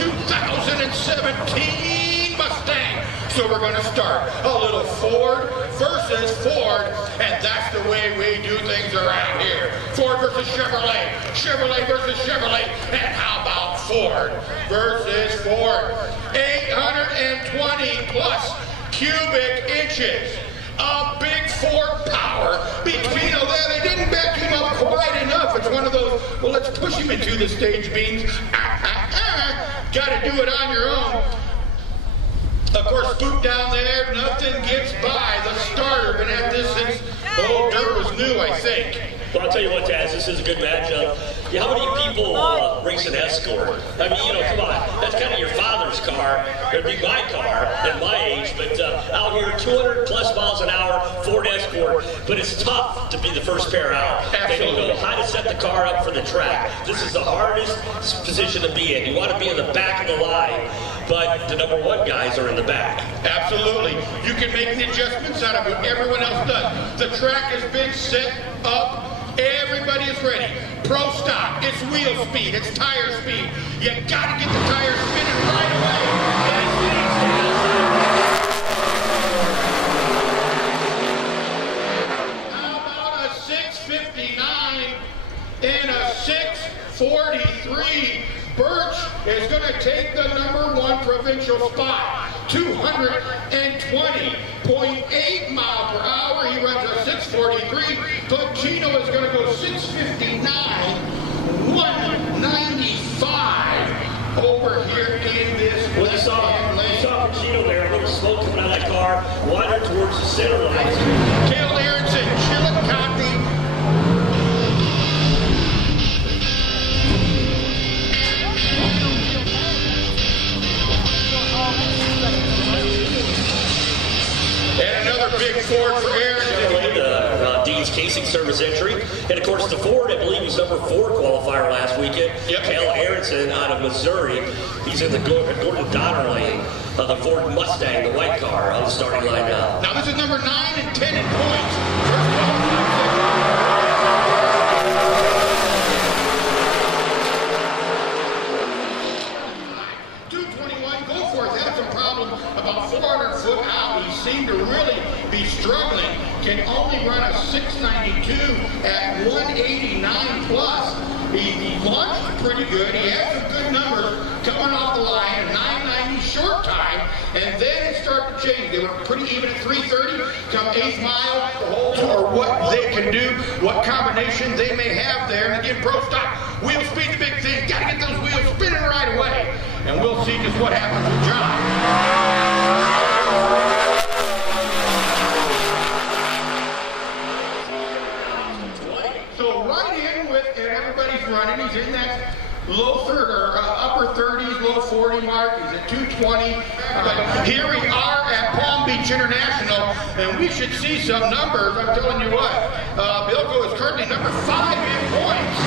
2017 Mustang. So we're going to start a little Ford versus Ford, and that's the way we do things around here. Ford versus Chevrolet, Chevrolet versus Chevrolet, and how about Ford versus Ford? 820 plus cubic inches. A big Ford power between all that. They didn't back him up quite enough. It's one of those, well, let's push him into the stage beams. Got to do it on your own. Of course, Spook down there, nothing gets by. The starter, been at this since, dirt was new, I think. Well, I'll tell you what, Taz, this is a good matchup. Yeah, how many people race an Escort? I mean, you know, come on. That's kind of your father's car. It'd be my car at my age. But out here, 200 plus miles an hour, Ford Escort. But it's tough to be the first pair out. Absolutely. They don't know how to set the car up for the track. This is the hardest position to be in. You want to be in the back of the line. But the number one guys are in the back. Absolutely. You can make the adjustments out of what everyone else does. The track has been set up. Everybody is ready. Pro stock, it's wheel speed, it's tire speed. You gotta get the tires spinning right away. How about a 659 and a 643? Birch is going to take the #1 provincial spot. 220.8 mile per hour. He runs a 643. Pacino is going to go 659, 195 over here in this. Well, you saw Pacino there, a little slow coming out of that car, wandered towards the center line. Cale Aronson, Chillicothe. And another big Ford for Aaron. Dean's Casing Service entry. And of course, the Ford, I believe, was #4 qualifier last weekend. Yep. Cale Aronson out of Missouri. He's in the Gordon Donner lane of the Ford Mustang, the white car, on the starting line now. Now, this is number 9 and 10 in points. First qualifier. 221, go for it. Had some problem about 400 foot out. He seemed to really be struggling. Can only run a 692 at 189 plus. He launched pretty good. He had some good numbers coming off the line, a 990 short time, and then it started to change. They were pretty even at 330, come 8th mile, or what they can do, what combination they may have there. And again, pro stock, wheel speed, the big thing. Got to get those wheels spinning right away. And we'll see just what happens with John. So right in with, and everybody's running. He's in that low third or upper 30s, low 40 mark. He's at 220. But here we are at Palm Beach International, and we should see some numbers. I'm telling you what, Bilko is currently number 5 in points.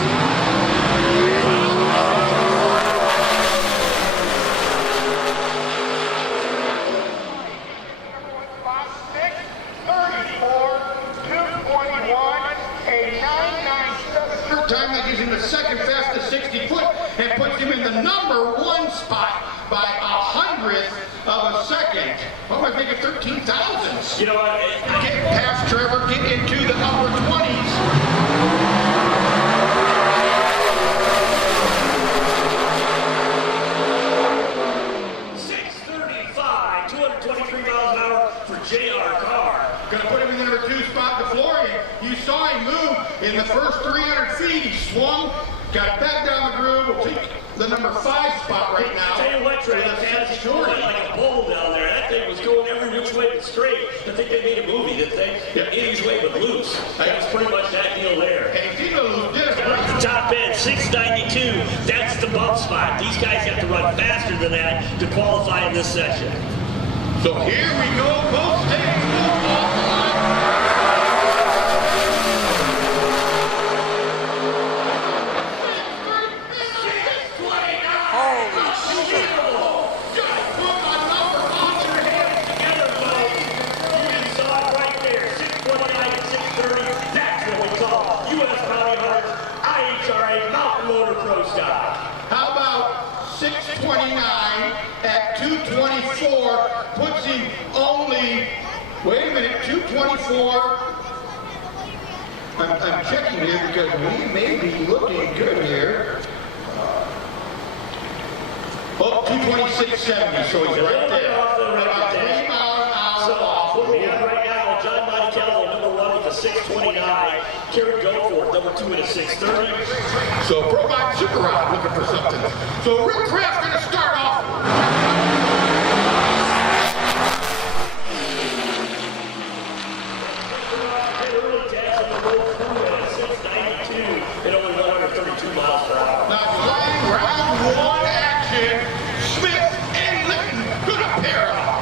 Time that gives him the second fastest 60 foot and puts him in the #1 spot by 100th of a second. What am I thinking? 13 thousandths. You know what? Get past Trevor, get into the upper 20s. 635, 223 miles an hour for JR Carr. Gonna put him in the #2 spot to Florian. You saw him move in the first 300 feet. He swung, got back down the groove. We'll take the #5 spot right now. Tell you what, Trey, that's short like a bull down there. That thing was going every which way but straight. I think they made a movie, didn't they? Yeah. Any way but loose. That was pretty much that deal there. And Tino did it. The top end, 692. That's the bump spot. These guys have to run faster than that to qualify in this session. So here we go, both states move off the line. 629 at 224 puts him only, wait a minute, 224. I'm checking here because we may be looking good here. Oh, 226.70, so he's right there. About 3 miles an hour off. What we have right now, John Monticello, number 1 with a 629. Kerry Goforth, number 2 with a 630. So Provide Super Rod looking for something. So Rick Kraft's going to start off. Early dash on the road through at 692 and only 132 miles per hour. Now playing round 1 action. Smith and Litton gonna pair up.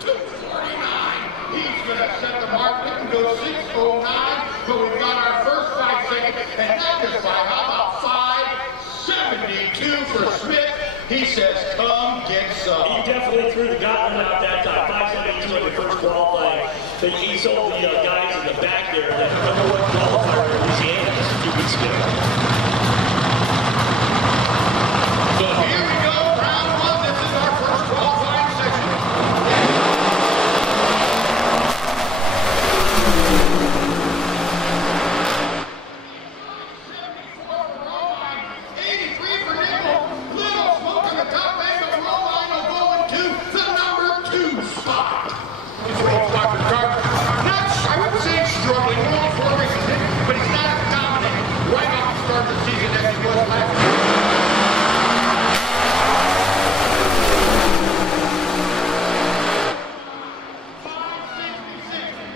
249. He's gonna set the mark. Litton goes 609, but we've got our first 5 seconds, and not just 5. How about 572 for Smith? He says, "Come get some." He definitely threw the gauntlet out that time. 572 on the first qualifying. But he sold the guys in the back there that number 1 qualifier in Louisiana just a few weeks ago. So here we go, round 1. This is our first qualifying section. 83 for Nickel. Little smoke on the top end, but Romine will go into the number 2 spot. He's waiting for the car. Not, I wouldn't say he's struggling. We're only 4 races in, but he's not as dominant right off the start of the season as he was last year.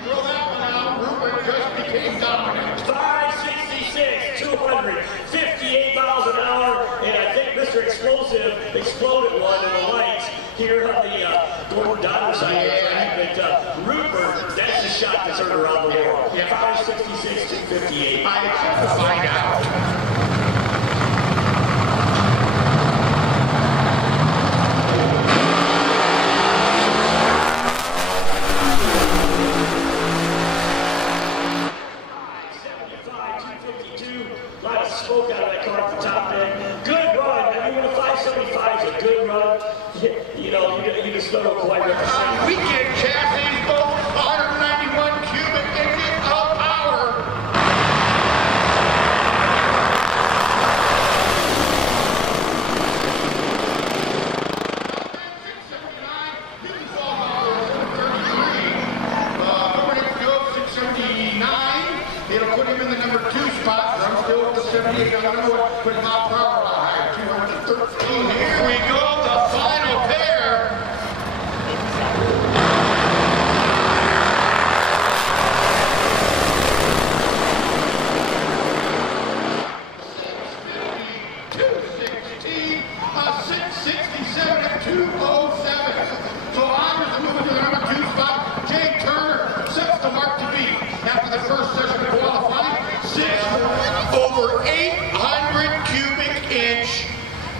Throw that one out. Rupert just became dominant. 566, 258 miles an hour, and I think Mr. Explosive exploded one in the lights here on the Gordon Donner side of the track. But Rupert, that's the shot that's heard around the world. Yeah. 566, 258. I have to find out. A lot of smoke out of that car at the top end. Good run. I mean, 575 is a good run. You know, you just don't quite represent. Weekend chassis, both 191 cubic inches of power. Didn't fall off. 679. It'll put him in the number 2 spot. I'm still with the 78. I don't know what put mile per hour on higher. 213. Here we go. The final pair. A 667 at 207. So Anders moving to the number 2 spot. Jay Turner sets the mark to beat after the first session of qualifying. 6 over 800 cubic inch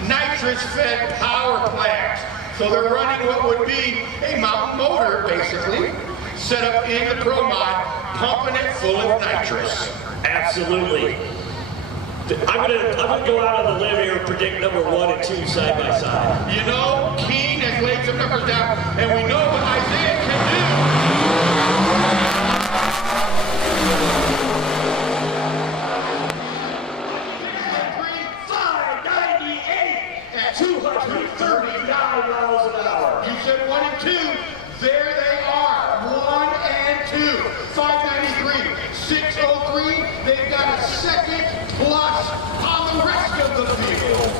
nitrous-fed power plant. So they're running what would be a mountain motor, basically, set up in the Pro Mod, pumping it full of nitrous. Absolutely. I'm gonna go out on the limb here and predict number 1 and 2 side by side. You know, Keene has laid some numbers down, and we know what Isaiah can do. 598 at 239 miles an hour. You said 1 and 2. There they are. 1 and 2. 593. 603. They've got a second plus on the rest of the field.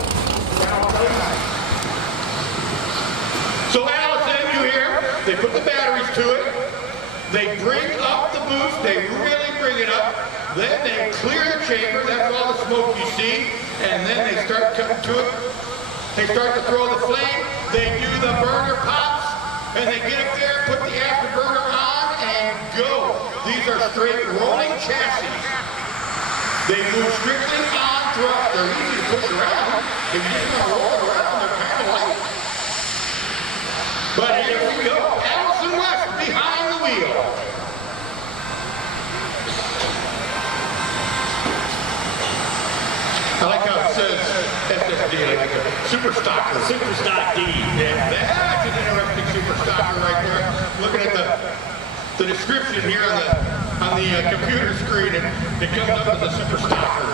So Allison, you hear? They put the batteries to it. They bring up the boost. They really bring it up. Then they clear the chamber. That's all the smoke you see. And then they start cutting to it. They start to throw the flame. They do the burner pops. And they get up there, put the afterburner on, and go. These are straight rolling chassis. They move strictly on thrust. They're easy to push around. If you just want to roll it around, they're kind of light. But here we go. Allison West behind the wheel. D, like a super stocker. Super stock D. Yeah, that's an interesting super stocker right there. Looking at the description here on the computer screen, and it comes up as a super stocker.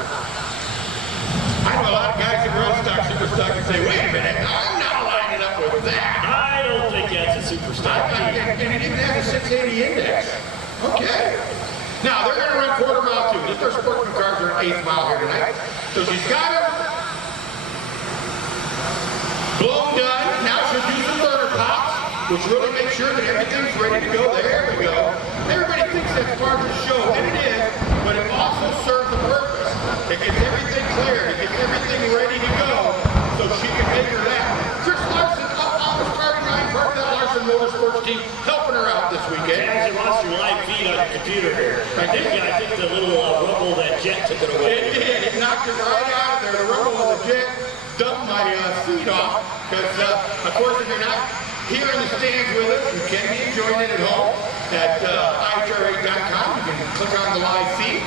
I know a lot of guys that run stock super stock and say, wait a minute, I'm not lining up with that. I don't think that's a super stock D. And it even has a 680 index. Okay. Now, they're going to run quarter mile too. Just our sportsman cars are an 8th mile here tonight. So she's got her blown done. Now she'll do some burner pops, which really makes sure that everything's ready to go. There we go. Everybody thinks that's part of the show, and it is, but it also serves a purpose. It gets everything cleared. It gets everything ready to go so she can make her that. Chris Larson up on the starting line, part of that Larson Motorsports team, helping her out this weekend. As you watch your live feed on the computer here, I think the little rumble of that jet took it away. It did. It knocked it right out of there. The rumble of the jet dumped my seat off because, of course, if you're not here in the stands with us, you can be enjoying it at home at IHRA.com. You can click on the live feed,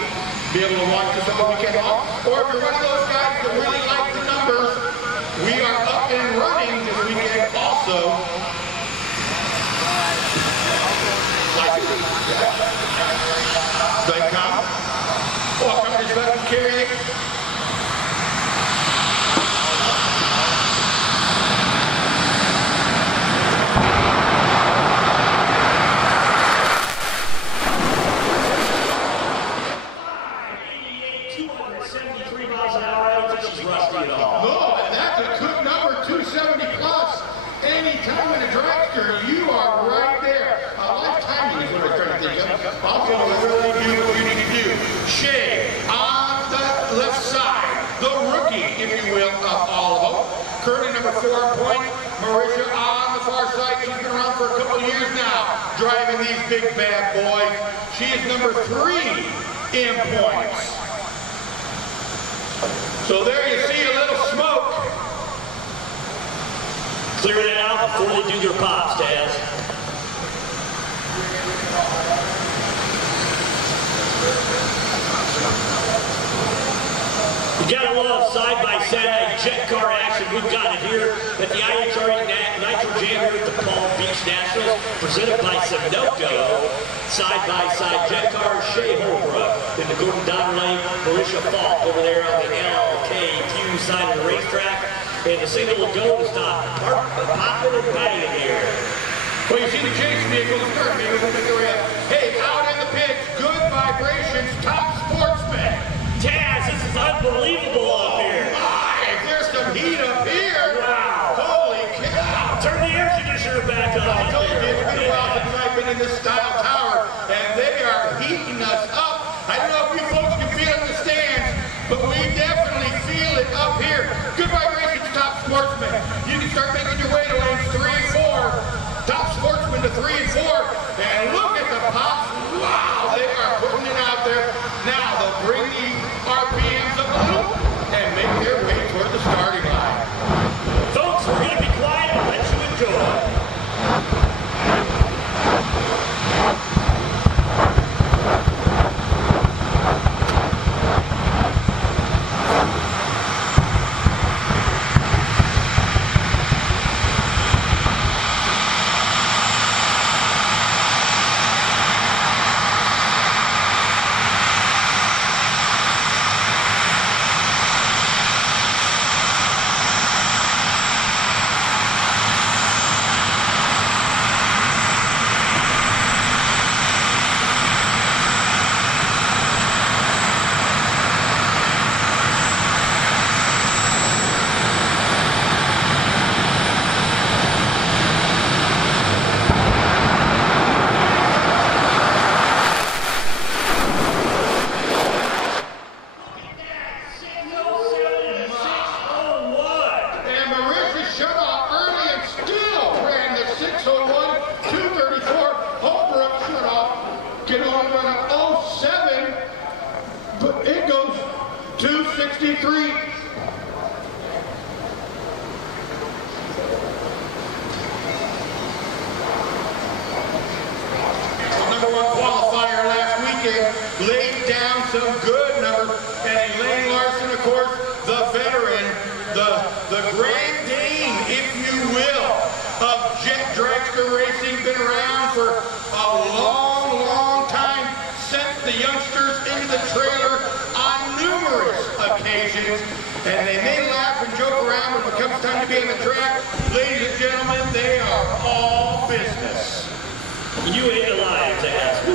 be able to watch this all weekend long. Or if you're one of those guys that really like the numbers, we are up and running this weekend also. Like.com. Welcome to Special Carry. No, that's a good number, 270 plus. Anytime in a dragster, you are right there. Lifetime is what I'm trying to think of. Also, really do what you need to do. Shay on the left side, the rookie, if you will, of all of them. Currently number 4 point. Marisha on the far side. She's been around for a couple of years now, driving these big bad boys. She is number 3 in points. So there you see a little smoke. Clear that out before they do their pops, Taz. You gotta love side-by-side jet car action. We've got it here at the IHRA Nitro Jam here at the Palm Beach Nationals, presented by Sunoco. Side-by-side jet cars, Shea Holbrook in the Gordon Donner Lane, Marisha Falk over there on the LKQ side of the racetrack. And the signal will go to stop popping and banging here. Well, you see the chase vehicle, the start vehicle, hey, out in the pits, good vibrations, top sportsman. Taz, this is unbelievable up here. My, there's some heat up here. Wow. Holy cow. Turn the air conditioner back on. I told you, it's been a while since I've been in this style tower, and they are heating us up. I don't know if you folks can feel it in the stands, but we definitely feel it up here. Good vibrations, top sportsman. You can start making your way to lanes 3 and 4. Top sportsman to 3 and 4. And look at the pops. Wow, they are putting it out there. Now they'll bring the RPMs up a little and make their way toward the starting line. Folks, we're going to be quiet and let you enjoy. But it goes 263. Number 1 qualifier last weekend laid down some good numbers, and Elaine Larson, of course, the veteran, the youngsters into the trailer on numerous occasions, and they may laugh and joke around when it comes time to be on the track. Ladies and gentlemen, they are all business. You ain't alive to ask.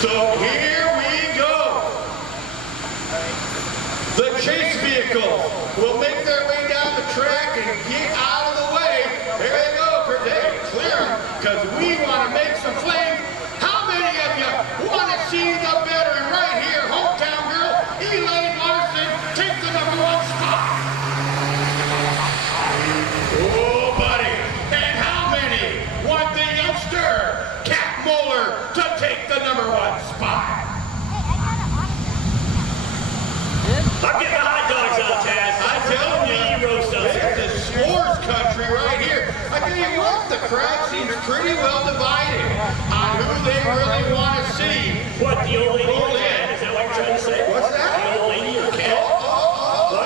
So here we go. The chase vehicle will make their way down the track and get out of the way. Here they go. Hey, clear them, because we want to make some flame. How many of you want to see the veteran right here, hometown girl, Elaine Larson, take the #1 spot? Oh, buddy. And how many want the youngster, Cat Moeller, to take the #1 spot? I'm getting the hot dogs out, Taz. I'm telling you, this is s'mores country right here. I tell you what, the crowd seems pretty well divided on who they really want to see. What, the old lady or cat? Is that what you're trying to say? What's that? The old lady or cat? I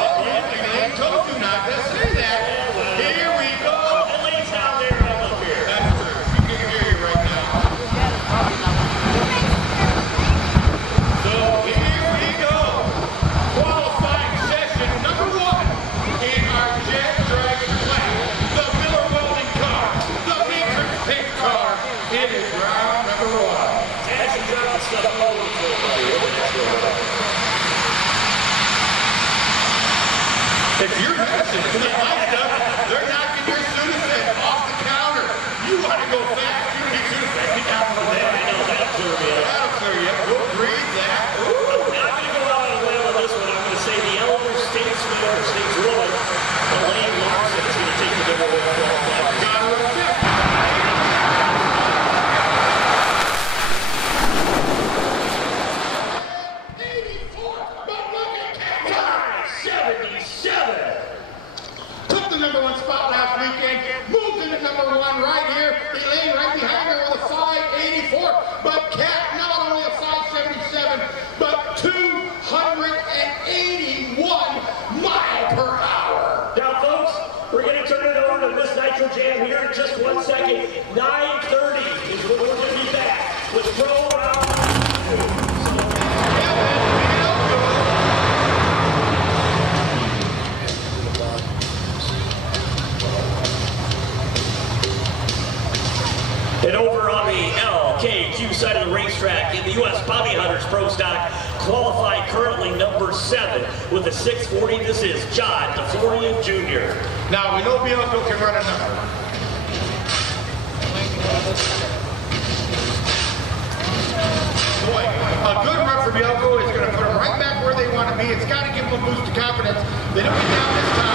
told you not to say that. Here we go. The lady's down there, I'm up here. That's true. She can hear you right now. So here we go. Qualifying session #1 in our Jet Dragster class. The Miller Welding car. The Matrix Pink car. It is round #1. Taz, you dropped stuff all over the place. If you're messing with my stuff, they're knocking your Sudafed off the counter. You want to go fast, you need Sudafed. Get down from there. I know that'll clear me up. That'll clear you up. We'll breathe that. Ooh. I'm not going to go out on a limb on this one. I'm going to say the elder statesman or stateswoman, Elaine Larson, is going to take the #1 qualifier. Got her up there. 84, but look at that. 77. Took the #1 spot last weekend. Moved into #1 right here. Elaine right behind her with a 584. But Cat not only a 577, but 281 mile per hour. Now, folks, we're going to turn it over to Miss Nitro Jam here in just 1 second. 9:30 is when we're going to be back with Pro Round 2. And over on the LKQ side of the racetrack in the U.S. Bounty Hunters Pro Stock, qualified currently #7 with a 640. This is John DeFlorian Jr. Now, we know Bianco can run a number. Boy, a good run for Bianco is going to put them right back where they want to be. It's got to give them a boost of confidence. They don't get down this time.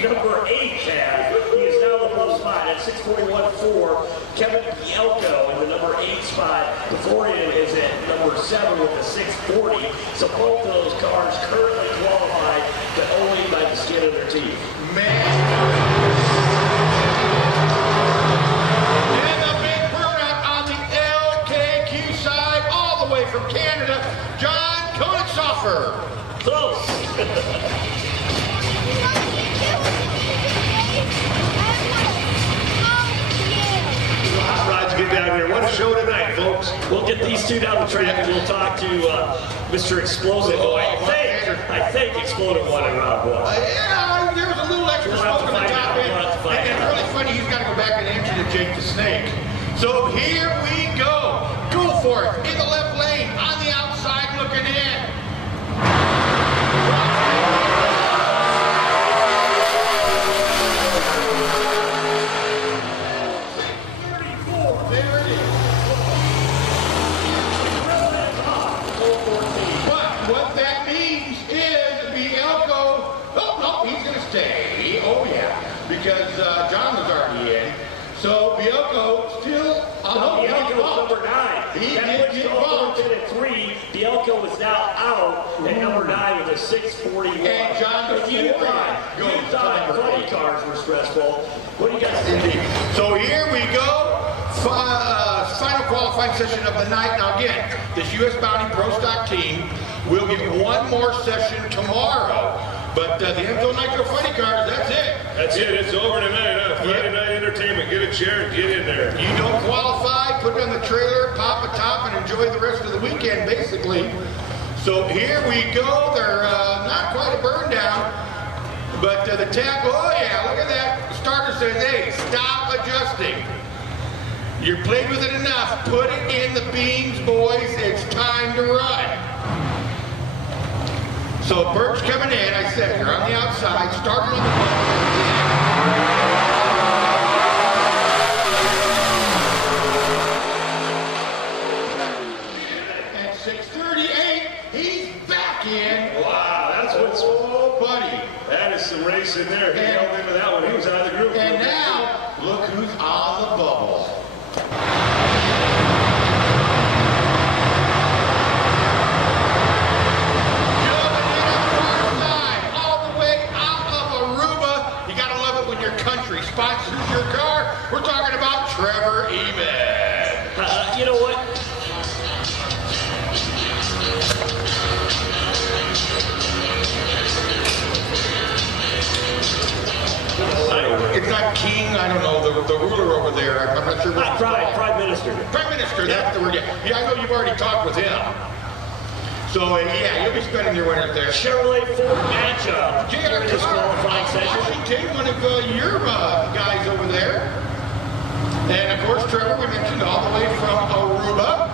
Number 8, Chad. He is now the plus spot at 641.4. Kevin Bielko in the number 8 spot. DeFlorian is at number 7 with a 640. So both of those cars currently qualified, but only by the skin of their teeth. Man. And the big burnout on the LKQ side, all the way from Canada, John Koenigshofer. Close. Get down here. What a show tonight, folks. We'll get these two down the track and we'll talk to Mr. Explosive. I think Explosive won in round 1. Yeah, there was a little extra smoke on the top end. And it's really funny, he's got to go back and answer to Jake the Snake. So here we go. Go for it. In the left lane, on the outside looking in. What that means is Bielko, he's going to stay. Oh, yeah, because John was already in. So Bielko still, Bielko number 9. He that did puts get Bielko bumped. at 3. Bielko is now out at number 9 with a 641. And John If you thought number 20 8. cars were stressful, what do you guys think? Indeed. So here we go. final qualifying session of the night. Now again, this U.S. Bounty Pro Stock team will get one more session tomorrow. But the Nitro Fighting Cars, that's it. That's it. It's over tonight. Friday night entertainment. Get a chair and get in there. You don't qualify, put it on the trailer, pop a top, and enjoy the rest of the weekend, basically. So here we go. They're not quite a burn down, but the tap, oh yeah, look at that. The starter says, hey, stop adjusting. You're played with it enough. Put it in the beans, boys. It's time to run. So Bert's coming in. I said, you're on the outside. Starting on the ball. At 6:38, he's back in. Wow, that's what's... Oh, buddy. That is some race in there. He held into that one. He was out of the group. And now, look who's on the bubble. Sponsors your car. We're talking about Trevor Eman. You know what? It's not King, I don't know, the ruler over there. I'm not sure what Prime Minister. Prime Minister, that's the word. Yeah, I know you've already talked with him. So, yeah, you'll be spending your winter there. Chevrolet Ford matchup. JR This qualifying session. Washington, one of your guys over there. And, of course, Trevor, we mentioned all the way from Aruba.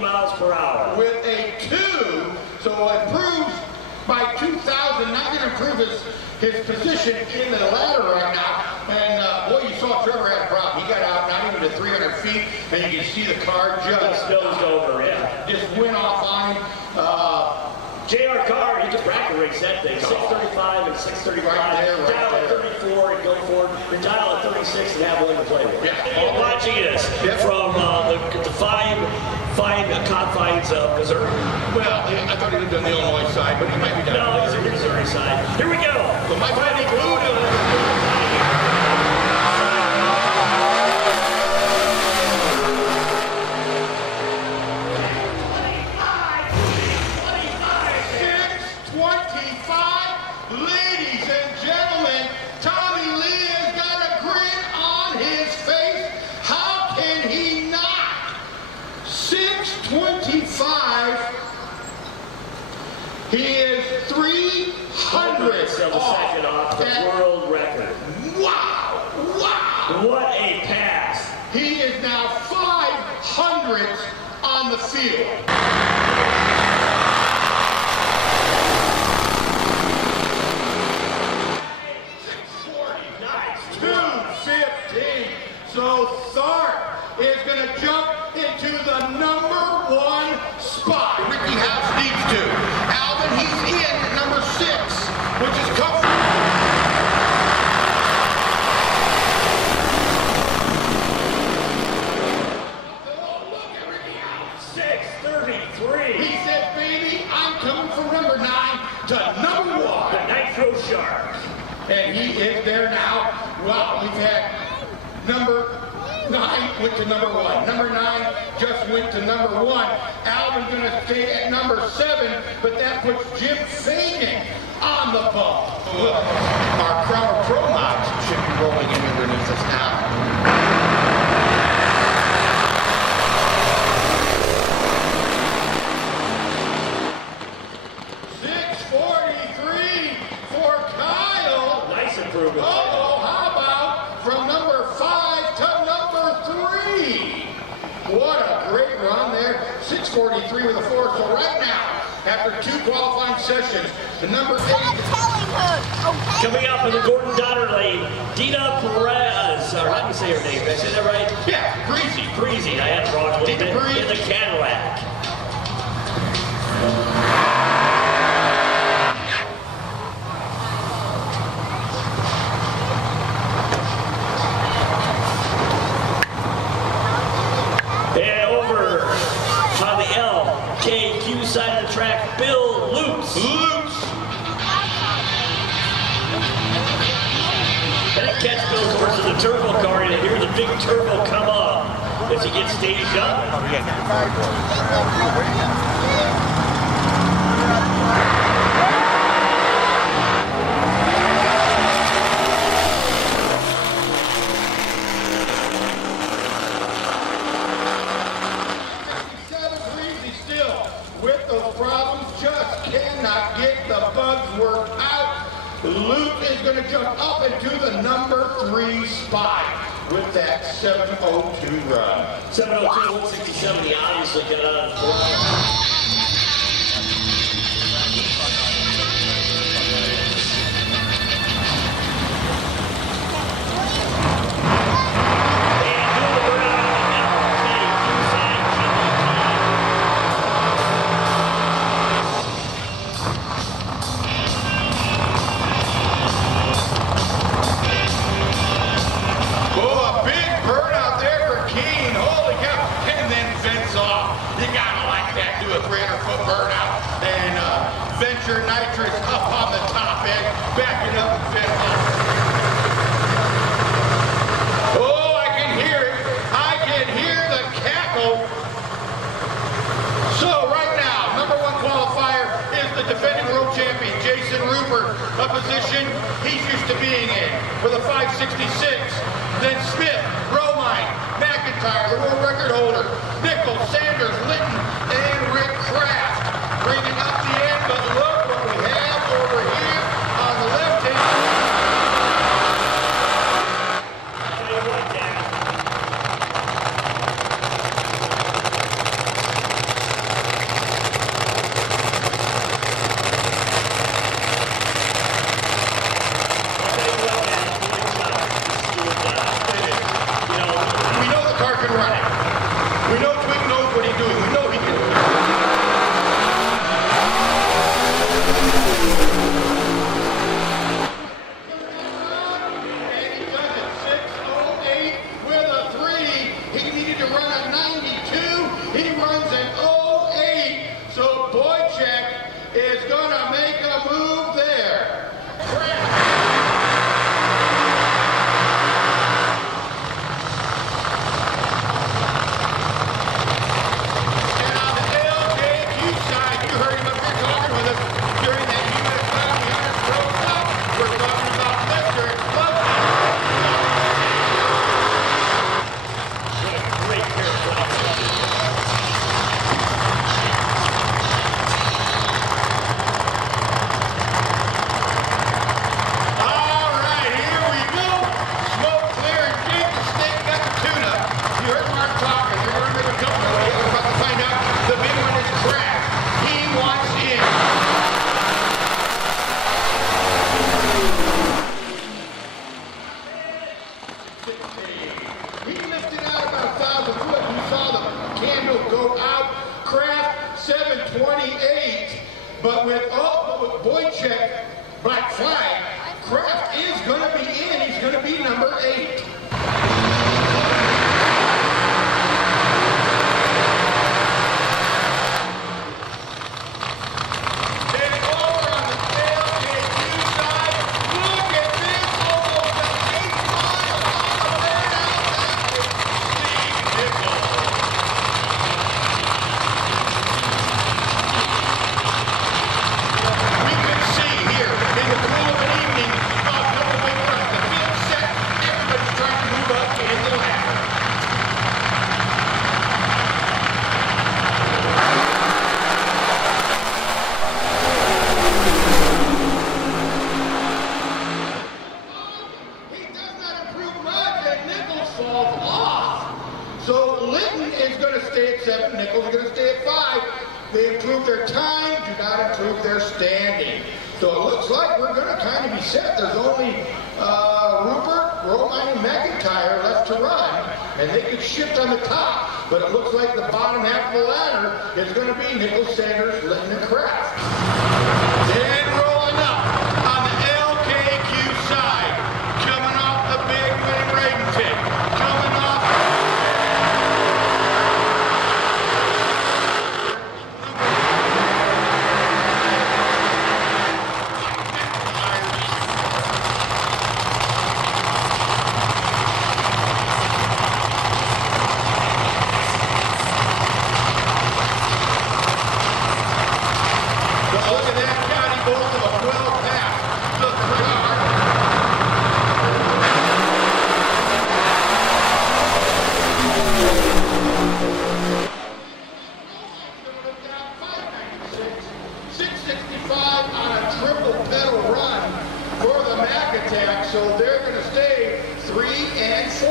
Miles per hour. With a 2, so improves by 2,000. Not going to improve his position in the ladder right now. And boy, you saw Trevor had a problem. He got out not even to 300 feet, and you can see the car just nosed over. Yeah, just went off on him. JR car, he could bracket race that thing. 635 and 635. Right there, right dial there. at 34 and go for it. Then dial at 36 and have one to play with. Yeah. And watching this from the fine confines of Missouri. Well, I thought he lived on the Illinois side, but he might be down. No, he's on the Missouri side. Here we go. But my buddy Blue ladies and gentlemen, Tommy Lee has got a grin on his face. How can he not? 625. He is 300 of a second off the world record. Wow! Wow! What a pass. He is now 500th on the field. So Tharp is going to jump into the #1 spot. Ricky House needs to. Alvin, he's in at number 6, which is comfortable. Oh, look at Ricky House. 633. He said, baby, I'm coming from number 9 to number 1. The Nitro Shark. And he is there now. Wow, we've had number 9 went to number 1. Number 9 just went to number 1. Alvin's going to stay at number 7, but that puts Jim Fagan on the bump. Look, our Crowder Pro mods should be rolling in underneath us now. What a great run there. 6:43 with a 4. So right now, after 2 qualifying sessions, the number 8. Okay. Coming up in the Gordon Donner lane, Dina Perez. How do you say her name? Did I say that right? Yeah, Breezy. Breezy. I had it wrong a little bit. Breezy. In the Cadillac. And over on the LK Bill Lutz. And that catch Bill, of course, is a turbo car, and here's a big turbo come up as he gets staged up. With those problems, just cannot get the bugs worked out. Luke is going to jump up into the number 3 spot with that 702 run. 702, 167, he obviously got out of the corner. Venture nitrous up on the top end, backing up and fifth. Oh, I can hear it. I can hear the cackle. So right now, number 1 qualifier is the defending world champion, Jason Rupert, a position he's used to being in with a 566. Then Smith, Romine, McIntyre, the world record holder, Nichols, Sanders, Litton, and Rick Kraft. Bringing up the end, but look what we have over here on the left hand. We know the car can run it. We know Twig knows what he's doing. We know he can. But with Boychek, black flag, Kraft is going to be in. He's going to be number 8. So Litton is going to stay at 7, Nichols is going to stay at 5. They improve their time, do not improve their standing. So it looks like we're going to kind of be set. There's only Rupert, Romine, and McIntyre left to run, and they could shift on the top, but it looks like the bottom half of the ladder is going to be Nichols, Sanders, Litton, and Kraft. Then rolling up on the LKQ side, coming off the big winning Raven, coming off and 4,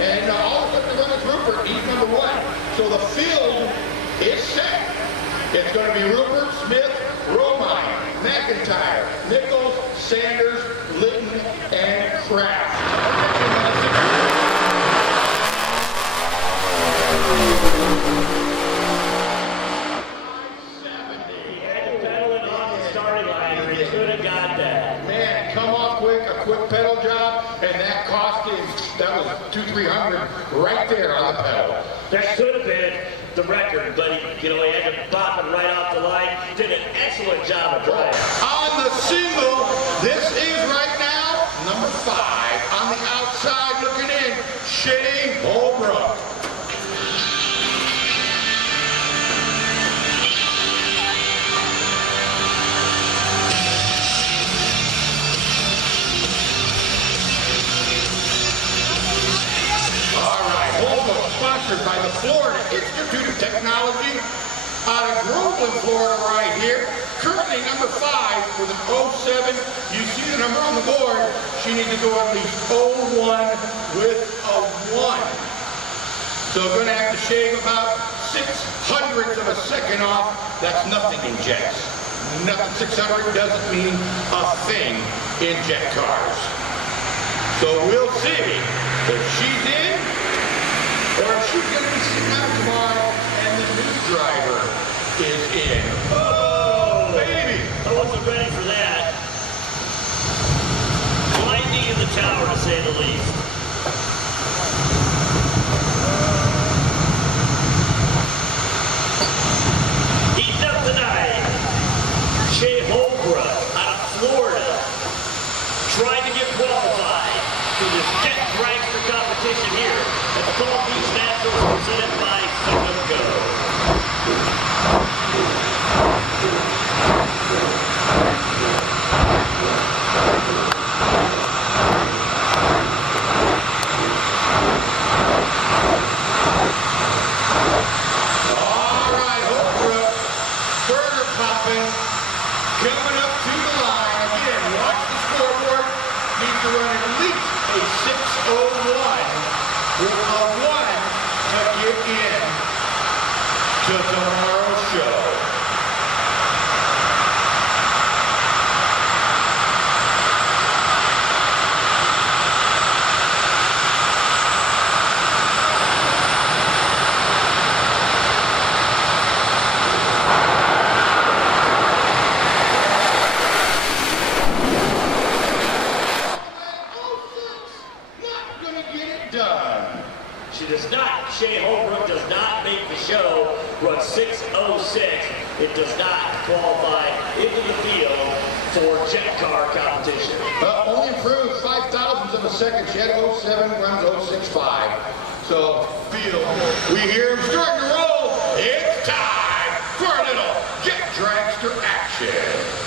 and all the way to run is Rupert. He's number 1. So the field is set. It's going to be Rupert, Smith, Romine, McIntyre, Nichols, Sanders, Litton, and Kraft. Quick pedal job, and that cost him, that was $200-300 right there on the pedal. That could have been the record, but he had to bop it right off the line. Did an excellent job of driving. On the single, this is right now number 5. On the outside looking in, Shea Holbrook. By the Florida Institute of Technology out of Groveland, Florida right here. Currently number 5 with an 07. You see the number on the board. She needs to go at least 01 with a 1. So going to have to shave about 0.06 of a second off. That's nothing in jets. Nothing. 600 doesn't mean a thing in jet cars. So we'll see if she's in, or if she's going to be sitting out tomorrow and the new driver is in. Oh, baby! I wasn't ready for that. Blinding in the tower, to say the least. Heating up tonight. Shea Holbrook out of Florida, trying to get qualified to this jet dragster competition here at the Palm Beach Nationals, presented by Go. All right, Holbrook, burger popping, coming up to the line. Again, watch the scoreboard. Needs to run at least a 6:01 with a 1 to get in to tomorrow's show. She does not, Shea Holbrook does not make the show, run 6:06. It does not qualify into the field for jet car competition. Only improved 0.005 of a second. She had 07, runs 0.65. So, field, we hear him starting to roll. It's time for a little jet dragster action.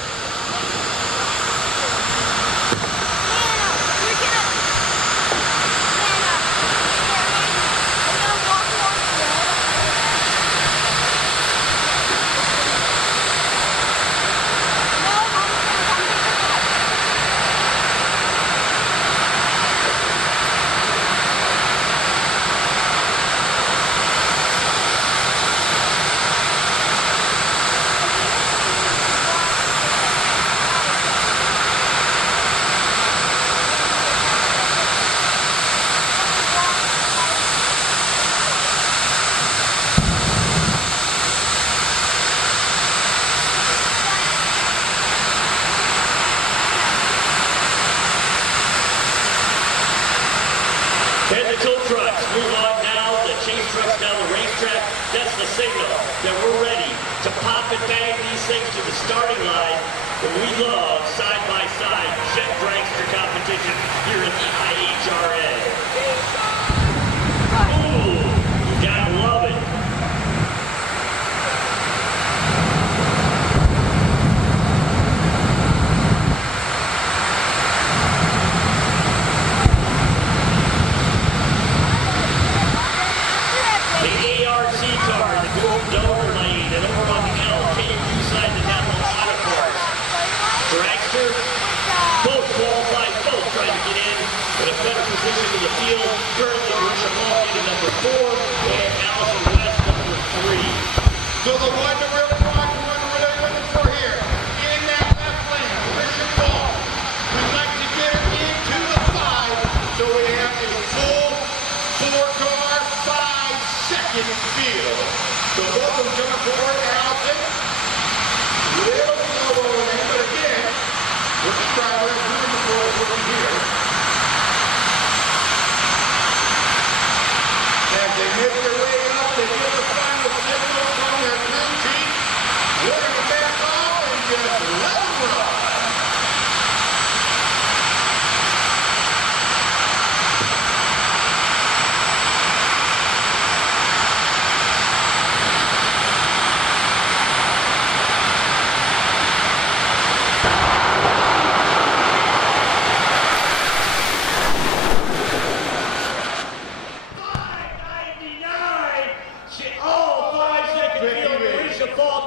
Move on now, the chase trucks down the racetrack. That's the signal that we're ready to pop and bang these things to the starting line. And we love side-by-side jet dragster competition here at the IHRA. Ooh, you gotta love it. Both qualified, both trying to get in. of the field. Currently, Marisha Falk in number 4 and Allison West number 3. So the one to really watch, the one we're really looking for here, in that left lane, Marisha Falk. We'd like to get her into the 5, so we have a full 4-car, 5-second field. So both of them coming forward, Allison. Little slow rolling in, but again, with the driver is moving the forward looking here. As they make their way up, they give the final signal from their crew chief. We're going to back off and just let them run.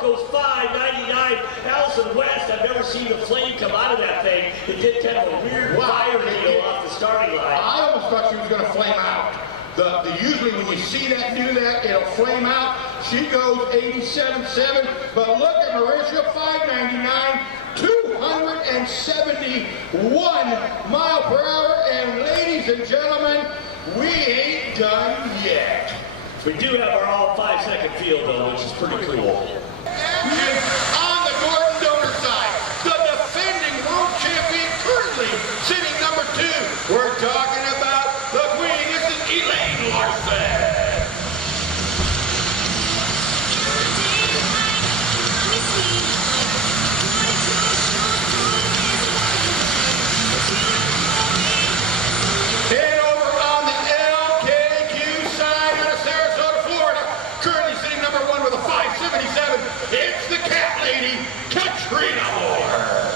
Goes 5.99. Allison West, I've never seen a flame come out of that thing. It did kind of a weird fire deal off the starting line. I almost thought she was going to flame out. Usually when you see that do that, it'll flame out. She goes 87.7, but look at Marisha, 5.99, 271 mile per hour, and ladies and gentlemen, we ain't done yet. We do have our all 5-second field though, which is pretty cool. Action on the Gordon Donor side. The defending world champion currently sitting number 2. We're talking about the queen. This is Elaine Larson. And over on the LKQ side out of Sarasota, Florida, currently sitting number 1 with a 5.77. It's the cat lady, Katrina Moore.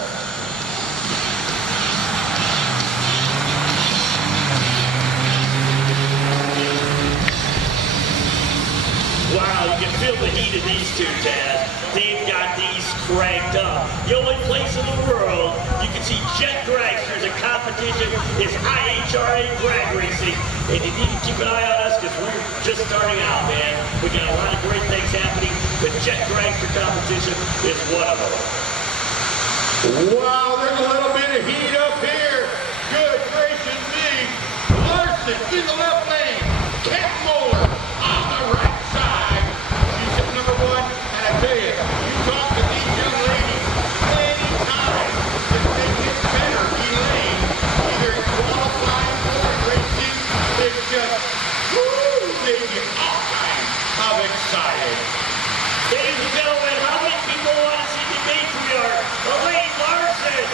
Wow, you can feel the heat of these two, Taz. They've got these cranked up. The only place in the world you can see jet dragsters in competition is IHRA drag racing. And you need to keep an eye on us because we're just starting out, man. We got a lot of great things happening. The jet dragster competition is one of them. Wow, there's a little bit of heat up here. Good gracious me. Larson in the left lane. Cat Moore on the right side. She's at number 1, and I tell you, you talk to these young ladies any time that they get better, Elaine, either in qualifying or in racing, it's just, woo, they get all kinds of excited. Ladies and gentlemen, how many people want to see the matriarch, Elaine Larson,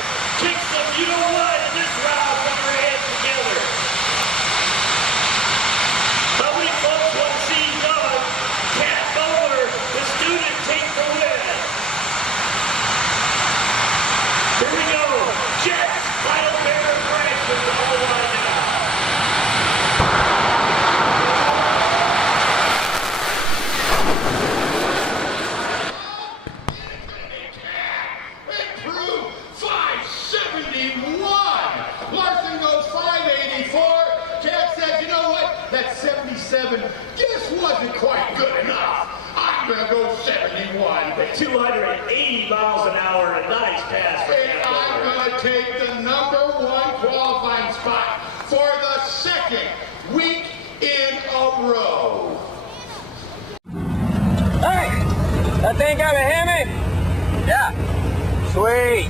kick some you-know-what in this round with her hands together? How many folks want to see young Cat Moore, the student, take the win? Here we go. Jets, final pair of branches all lined up. Improved 571. Larson goes 584. Cat says, you know what? That 77 just wasn't quite good enough. I'm going to go 71. 280 miles an hour and a nice pass for And Cat I'm Moore. going to take the number 1 qualifying spot for the 2nd week in a row. Hey, that thing got a hammock? Yeah. Sweet.